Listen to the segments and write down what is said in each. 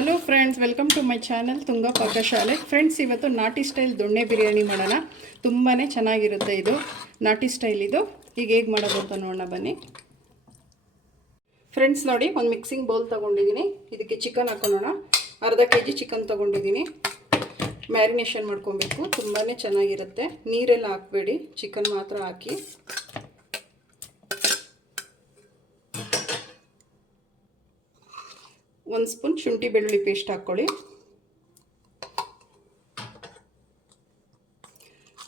Hello friends, welcome to my channel Tunga ಪಾಕಶಾಲೆ. Friends, ಇವತ್ತು ನಾಟಿ style ದೊಣ್ಣೆ ಬಿರಿಯಾನಿ ಮಾಡೋಣ. ತುಂಬಾ ಚೆನ್ನಾಗಿರುತ್ತೆ ಇದು ನಾಟಿ ಸ್ಟೈಲ್. ಇದು ಈಗ ಹೇಗೆ ಮಾಡೋದು ಅಂತ ನೋಡೋಣ ಬನ್ನಿ. ಫ್ರೆಂಡ್ಸ್ ನೋಡಿ, ಒಂದು ಮಿಕ್ಸಿಂಗ್ ಬೌಲ್ ತೊಗೊಂಡಿದ್ದೀನಿ. ಇದಕ್ಕೆ ಚಿಕನ್ ಹಾಕೊಳ್ಳೋಣ. ಅರ್ಧ kg ಚಿಕನ್ ತೊಗೊಂಡಿದ್ದೀನಿ. ಮ್ಯಾರಿನೇಷನ್ ಮಾಡ್ಕೊಬೇಕು. ತುಂಬಾ ಚೆನ್ನಾಗಿರುತ್ತೆ. ನೀರೆಲ್ಲ ಹಾಕಬೇಡಿ, ಚಿಕನ್ ಮಾತ್ರ ಹಾಕಿ. ಒಂದು ಸ್ಪೂನ್ ಶುಂಠಿ ಬೆಳ್ಳುಳ್ಳಿ ಪೇಸ್ಟ್ ಹಾಕ್ಕೊಳ್ಳಿ.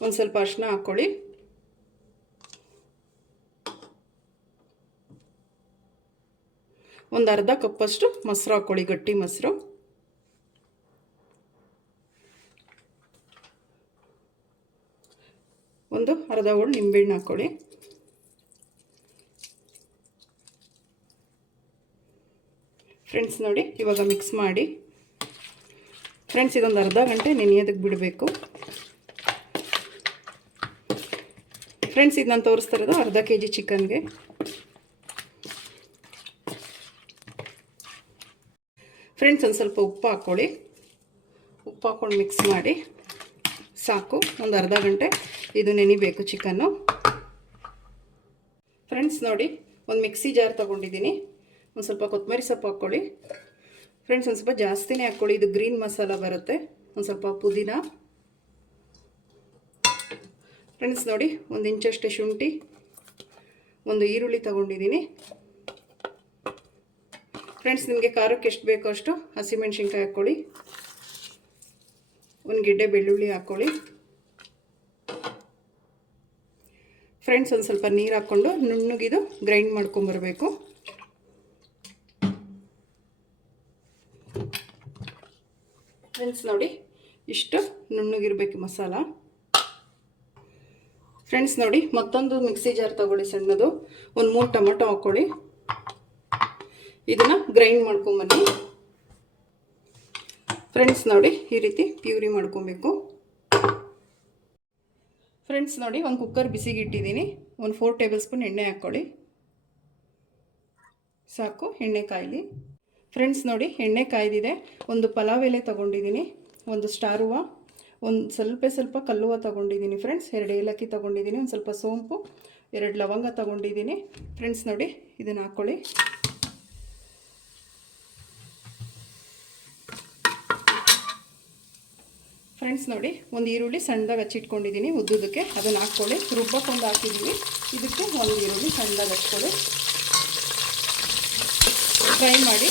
ಒಂದು ಸ್ವಲ್ಪ ಅರಿಶಿನ ಹಾಕ್ಕೊಳ್ಳಿ. ಒಂದು ಅರ್ಧ ಕಪ್ಪಷ್ಟು ಮೊಸರು ಹಾಕ್ಕೊಳ್ಳಿ, ಗಟ್ಟಿ ಮೊಸರು. ಒಂದು ಅರ್ಧ ಹೋಳು ನಿಂಬೆಹಣ್ಣು ಹಾಕ್ಕೊಳ್ಳಿ. ಫ್ರೆಂಡ್ಸ್ ನೋಡಿ, ಇವಾಗ ಮಿಕ್ಸ್ ಮಾಡಿ. ಫ್ರೆಂಡ್ಸ್, ಇದೊಂದು ಅರ್ಧ ಗಂಟೆ ನೆನೆಯೋದಕ್ಕೆ ಬಿಡಬೇಕು. ಫ್ರೆಂಡ್ಸ್, ಇದು ನಾನು ತೋರಿಸ್ತಾ ಇರೋದು ಅರ್ಧ kg ಚಿಕನ್ಗೆ. ಫ್ರೆಂಡ್ಸ್, ಒಂದು ಸ್ವಲ್ಪ ಉಪ್ಪು ಹಾಕ್ಕೊಳ್ಳಿ. ಉಪ್ಪು ಹಾಕ್ಕೊಂಡು ಮಿಕ್ಸ್ ಮಾಡಿ. ಸಾಕು, ಒಂದು ಅರ್ಧ ಗಂಟೆ ಇದು ನೆನಿಬೇಕು ಚಿಕನ್ನು. ಫ್ರೆಂಡ್ಸ್ ನೋಡಿ, ಒಂದು ಮಿಕ್ಸಿ ಜಾರ್ ತೊಗೊಂಡಿದ್ದೀನಿ. ಒಂದು ಸ್ವಲ್ಪ ಕೊತ್ತಂಬರಿ ಸೊಪ್ಪು ಹಾಕ್ಕೊಳ್ಳಿ. ಫ್ರೆಂಡ್ಸ್, ಒಂದು ಸ್ವಲ್ಪ ಜಾಸ್ತಿನೇ ಹಾಕ್ಕೊಳ್ಳಿ, ಇದು ಗ್ರೀನ್ ಮಸಾಲ ಬರುತ್ತೆ. ಒಂದು ಸ್ವಲ್ಪ ಪುದೀನ. ಫ್ರೆಂಡ್ಸ್ ನೋಡಿ, ಒಂದು ಇಂಚಷ್ಟು ಶುಂಠಿ, ಒಂದು ಈರುಳ್ಳಿ ತೊಗೊಂಡಿದ್ದೀನಿ. ಫ್ರೆಂಡ್ಸ್, ನಿಮಗೆ ಖಾರಕ್ಕೆ ಎಷ್ಟು ಬೇಕೋ ಅಷ್ಟು ಹಸಿಮೆಣ್ಸಿನ್ಕಾಯಿ ಹಾಕ್ಕೊಳ್ಳಿ. ಒಂದು ಗೆಡ್ಡೆ ಬೆಳ್ಳುಳ್ಳಿ ಹಾಕ್ಕೊಳ್ಳಿ. ಫ್ರೆಂಡ್ಸ್, ಒಂದು ಸ್ವಲ್ಪ ನೀರು ಹಾಕ್ಕೊಂಡು ನುಣ್ಣಗಿದು ಗ್ರೈಂಡ್ ಮಾಡ್ಕೊಂಬರ್ಬೇಕು. ಫ್ರೆಂಡ್ಸ್ ನೋಡಿ, ಇಷ್ಟು ನುಣ್ಣಗಿರಬೇಕು ಮಸಾಲ. ಫ್ರೆಂಡ್ಸ್ ನೋಡಿ, ಮತ್ತೊಂದು ಮಿಕ್ಸಿ ಜಾರ್ ತಗೊಳ್ಳಿ ಸಣ್ಣದು. ಒಂದು 3 ಟೊಮೊಟೊ ಹಾಕ್ಕೊಳ್ಳಿ. ಇದನ್ನು ಗ್ರೈಂಡ್ ಮಾಡ್ಕೊಂಬನ್ನಿ. ಫ್ರೆಂಡ್ಸ್ ನೋಡಿ, ಈ ರೀತಿ ಪ್ಯೂರಿ ಮಾಡ್ಕೊಬೇಕು. ಫ್ರೆಂಡ್ಸ್ ನೋಡಿ, ಒಂದು ಕುಕ್ಕರ್ ಬಿಸಿಗೆ ಇಟ್ಟಿದ್ದೀನಿ. ಒಂದು 4 ಟೇಬಲ್ ಸ್ಪೂನ್ ಎಣ್ಣೆ ಹಾಕ್ಕೊಳ್ಳಿ. ಸಾಕು, ಎಣ್ಣೆ ಕಾಯಲಿ. ಫ್ರೆಂಡ್ಸ್ ನೋಡಿ, ಎಣ್ಣೆ ಕಾಯ್ದಿದೆ. ಒಂದು ಪಲಾವ್ ಎಲೆ ತೊಗೊಂಡಿದ್ದೀನಿ. ಒಂದು ಸ್ಟಾರ್ ಹೂವು, ಒಂದು ಸ್ವಲ್ಪ ಕಲ್ಲು ಹೂವು ತೊಗೊಂಡಿದ್ದೀನಿ. ಫ್ರೆಂಡ್ಸ್, 2 ಏಲಕ್ಕಿ ತೊಗೊಂಡಿದ್ದೀನಿ. ಒಂದು ಸ್ವಲ್ಪ ಸೋಂಪು, 2 ಲವಂಗ ತೊಗೊಂಡಿದ್ದೀನಿ. ಫ್ರೆಂಡ್ಸ್ ನೋಡಿ, ಇದನ್ನು ಹಾಕ್ಕೊಳ್ಳಿ. ಫ್ರೆಂಡ್ಸ್ ನೋಡಿ, ಒಂದು ಈರುಳ್ಳಿ ಸಣ್ಣದಾಗಿ ಹಚ್ಚಿಟ್ಕೊಂಡಿದ್ದೀನಿ ಉದ್ದುದಕ್ಕೆ. ಅದನ್ನು ಹಾಕ್ಕೊಳ್ಳಿ. ರುಬ್ಬಕ್ಕೊಂದು ಹಾಕಿದ್ದೀವಿ, ಇದಕ್ಕೆ ಒಂದು ಈರುಳ್ಳಿ ಸಣ್ಣದಾಗಿ ಹಚ್ಕೊಳ್ಳಿ. ಫ್ರೈ ಮಾಡಿ.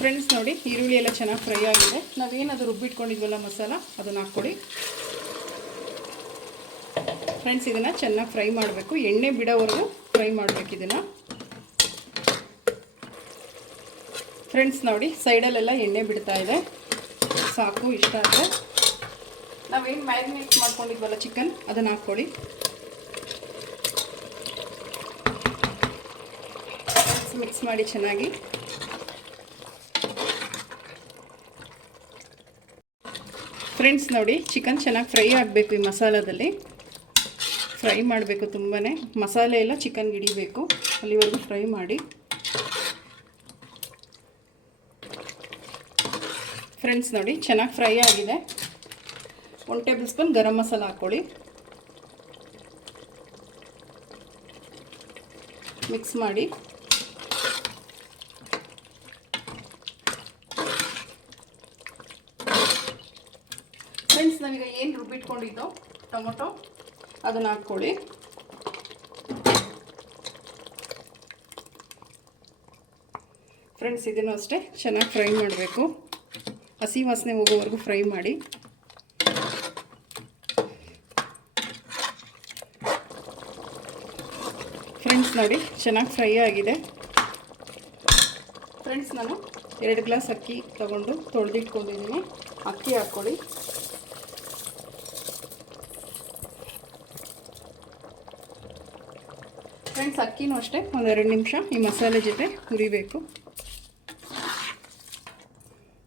ಫ್ರೆಂಡ್ಸ್ ನೋಡಿ, ಈರುಳ್ಳಿ ಎಲ್ಲ ಚೆನ್ನಾಗಿ ಫ್ರೈ ಆಗಿದೆ. ನಾವೇನದು ರುಬ್ಬಿಟ್ಕೊಂಡಿದ್ವಲ್ಲ ಮಸಾಲ, ಅದನ್ನು ಹಾಕ್ಕೊಳ್ಳಿ. ಫ್ರೆಂಡ್ಸ್, ಇದನ್ನು ಚೆನ್ನಾಗಿ ಫ್ರೈ ಮಾಡಬೇಕು. ಎಣ್ಣೆ ಬಿಡೋವರೆಗೂ ಫ್ರೈ ಮಾಡಬೇಕು ಇದನ್ನು. ಫ್ರೆಂಡ್ಸ್ ನೋಡಿ, ಸೈಡಲ್ಲೆಲ್ಲ ಎಣ್ಣೆ ಬಿಡ್ತಾ ಇದೆ. ಸಾಕು, ಇಷ್ಟ ಆದರೆ ನಾವೇನು ಮ್ಯಾರಿನೇಟ್ ಮಾಡ್ಕೊಂಡಿದ್ವಲ್ಲ ಚಿಕನ್, ಅದನ್ನು ಹಾಕ್ಕೊಳ್ಳಿ. ಮಿಕ್ಸ್ ಮಾಡಿ ಚೆನ್ನಾಗಿ. ಫ್ರೆಂಡ್ಸ್ ನೋಡಿ, ಚಿಕನ್ ಚೆನ್ನಾಗಿ ಫ್ರೈ ಆಗಬೇಕು. ಈ ಮಸಾಲದಲ್ಲಿ ಫ್ರೈ ಮಾಡಬೇಕು. ತುಂಬಾ ಮಸಾಲೆ ಎಲ್ಲ ಚಿಕನ್ಗೆ ಹಿಡಿಬೇಕು. ಅಲ್ಲಿವರೆಗೂ ಫ್ರೈ ಮಾಡಿ. ಫ್ರೆಂಡ್ಸ್ ನೋಡಿ, ಚೆನ್ನಾಗಿ ಫ್ರೈ ಆಗಿದೆ. 1 ಟೇಬಲ್ ಸ್ಪೂನ್ ಗರಂ ಮಸಾಲ ಹಾಕ್ಕೊಳ್ಳಿ. ಮಿಕ್ಸ್ ಮಾಡಿ. ಫ್ರೆಂಡ್ಸ್, ನಾವೀಗ ಏನು ರುಬ್ಬಿಟ್ಕೊಂಡಿದ್ದೋ ಟೊಮೊಟೊ, ಅದನ್ನು ಹಾಕ್ಕೊಳ್ಳಿ. ಫ್ರೆಂಡ್ಸ್, ಇದನ್ನು ಅಷ್ಟೇ ಚೆನ್ನಾಗಿ ಫ್ರೈ ಮಾಡಬೇಕು. ಹಸಿ ವಾಸನೆ ಹೋಗೋವರೆಗೂ ಫ್ರೈ ಮಾಡಿ. ಫ್ರೆಂಡ್ಸ್ ನೋಡಿ, ಚೆನ್ನಾಗಿ ಫ್ರೈ ಆಗಿದೆ. ಫ್ರೆಂಡ್ಸ್, ನಾನು 2 ಗ್ಲಾಸ್ ಅಕ್ಕಿ ತಗೊಂಡು ತೊಳೆದಿಟ್ಕೊಂಡಿದ್ದೀನಿ. ಅಕ್ಕಿ ಹಾಕ್ಕೊಳ್ಳಿ. ಫ್ರೆಂಡ್ಸ್, ಅಕ್ಕಿನೂ ಅಷ್ಟೇ ಒಂದು 2 ನಿಮಿಷ ಈ ಮಸಾಲೆ ಜೊತೆ ಹುರಿಬೇಕು.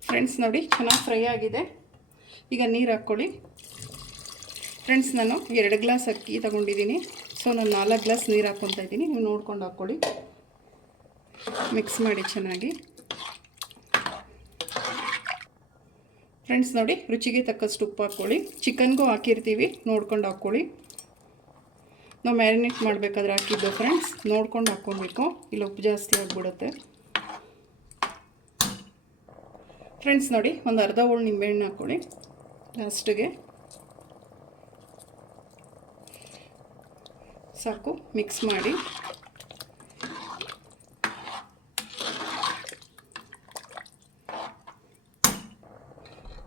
ಫ್ರೆಂಡ್ಸ್ ನೋಡಿ, ಚೆನ್ನಾಗಿ ಫ್ರೈ ಆಗಿದೆ. ಈಗ ನೀರು ಹಾಕ್ಕೊಳ್ಳಿ. ಫ್ರೆಂಡ್ಸ್, ನಾನು 2 ಗ್ಲಾಸ್ ಅಕ್ಕಿ ತೊಗೊಂಡಿದ್ದೀನಿ. ಸೊ ನಾನು 4 ಗ್ಲಾಸ್ ನೀರು ಹಾಕ್ಕೊತಾ ಇದ್ದೀನಿ. ನೀವು ನೋಡ್ಕೊಂಡು ಹಾಕ್ಕೊಳ್ಳಿ. ಮಿಕ್ಸ್ ಮಾಡಿ ಚೆನ್ನಾಗಿ. ಫ್ರೆಂಡ್ಸ್ ನೋಡಿ, ರುಚಿಗೆ ತಕ್ಕಷ್ಟು ಉಪ್ಪು ಹಾಕ್ಕೊಳ್ಳಿ. ಚಿಕನ್ಗೂ ಹಾಕಿರ್ತೀವಿ, ನೋಡ್ಕೊಂಡು ಹಾಕ್ಕೊಳ್ಳಿ. ನಾವು ಮ್ಯಾರಿನೇಟ್ ಮಾಡಬೇಕಾದ್ರೆ ಹಾಕಿದ್ದು ಫ್ರೆಂಡ್ಸ್, ನೋಡ್ಕೊಂಡು ಹಾಕ್ಕೊಳ್ಬೇಕು, ಇಲ್ಲ ಉಪ್ಪು ಜಾಸ್ತಿ ಆಗಿಬಿಡುತ್ತೆ. ಫ್ರೆಂಡ್ಸ್ ನೋಡಿ, ಒಂದು ಅರ್ಧ ಹೋಳು ನಿಂಬೆಹಣ್ಣು ಹಾಕ್ಕೊಳ್ಳಿ ಲಾಸ್ಟಿಗೆ. ಸಾಕು, ಮಿಕ್ಸ್ ಮಾಡಿ.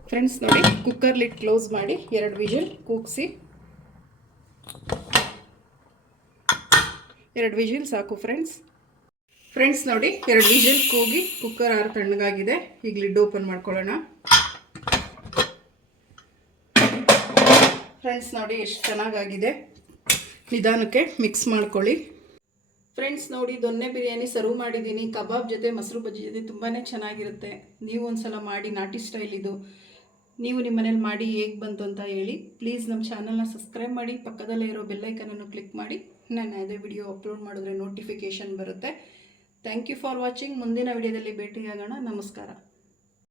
ಫ್ರೆಂಡ್ಸ್ ನೋಡಿ, ಕುಕ್ಕರ್ ಲಿಡ್ ಕ್ಲೋಸ್ ಮಾಡಿ 2 ವಿಷಲ್ ಕೂಗಿಸಿ. 2 ವಿಷಲ್ ಸಾಕು ಫ್ರೆಂಡ್ಸ್. ಫ್ರೆಂಡ್ಸ್ ನೋಡಿ, 2 ವಿಷಲ್ ಕೂಗಿ ಕುಕ್ಕರ್ ಆರು ತಣ್ಣಗಾಗಿದೆ. ಈಗ ಲಿಡ್ ಓಪನ್ ಮಾಡ್ಕೊಳ್ಳೋಣ. ಫ್ರೆಂಡ್ಸ್ ನೋಡಿ, ಎಷ್ಟು ಚೆನ್ನಾಗಾಗಿದೆ. ನಿಧಾನಕ್ಕೆ ಮಿಕ್ಸ್ ಮಾಡ್ಕೊಳ್ಳಿ. ಫ್ರೆಂಡ್ಸ್ ನೋಡಿ, ದೊನ್ನೆ ಬಿರಿಯಾನಿ ಸರ್ವ್ ಮಾಡಿದ್ದೀನಿ. ಕಬಾಬ್ ಜೊತೆ, ಮೊಸರು ಬಜ್ಜಿ ಜೊತೆ ತುಂಬಾ ಚೆನ್ನಾಗಿರುತ್ತೆ. ನೀವು ಒಂದ್ಸಲ ಮಾಡಿ, ನಾಟಿ ಸ್ಟೈಲ್ ಇದು. ನೀವು ನಿಮ್ಮ ಮನೇಲಿ ಮಾಡಿ ಹೇಗೆ ಬಂತು ಅಂತ ಹೇಳಿ. ಪ್ಲೀಸ್ ನಮ್ಮ ಚಾನಲ್ನ ಸಬ್ಸ್ಕ್ರೈಬ್ ಮಾಡಿ, ಪಕ್ಕದಲ್ಲೇ ಇರೋ ಬೆಲ್ಲೈಕನನ್ನು ಕ್ಲಿಕ್ ಮಾಡಿ. ನಾನು ಅದೇ ವಿಡಿಯೋ ಅಪ್ಲೋಡ್ ಮಾಡಿದ್ರೆ ನೋಟಿಫಿಕೇಷನ್ ಬರುತ್ತೆ. Thank you for watching. ಮುಂದಿನ ವಿಡಿಯೋದಲ್ಲಿ ಭೇಟಿಯಾಗೋಣ. ನಮಸ್ಕಾರ.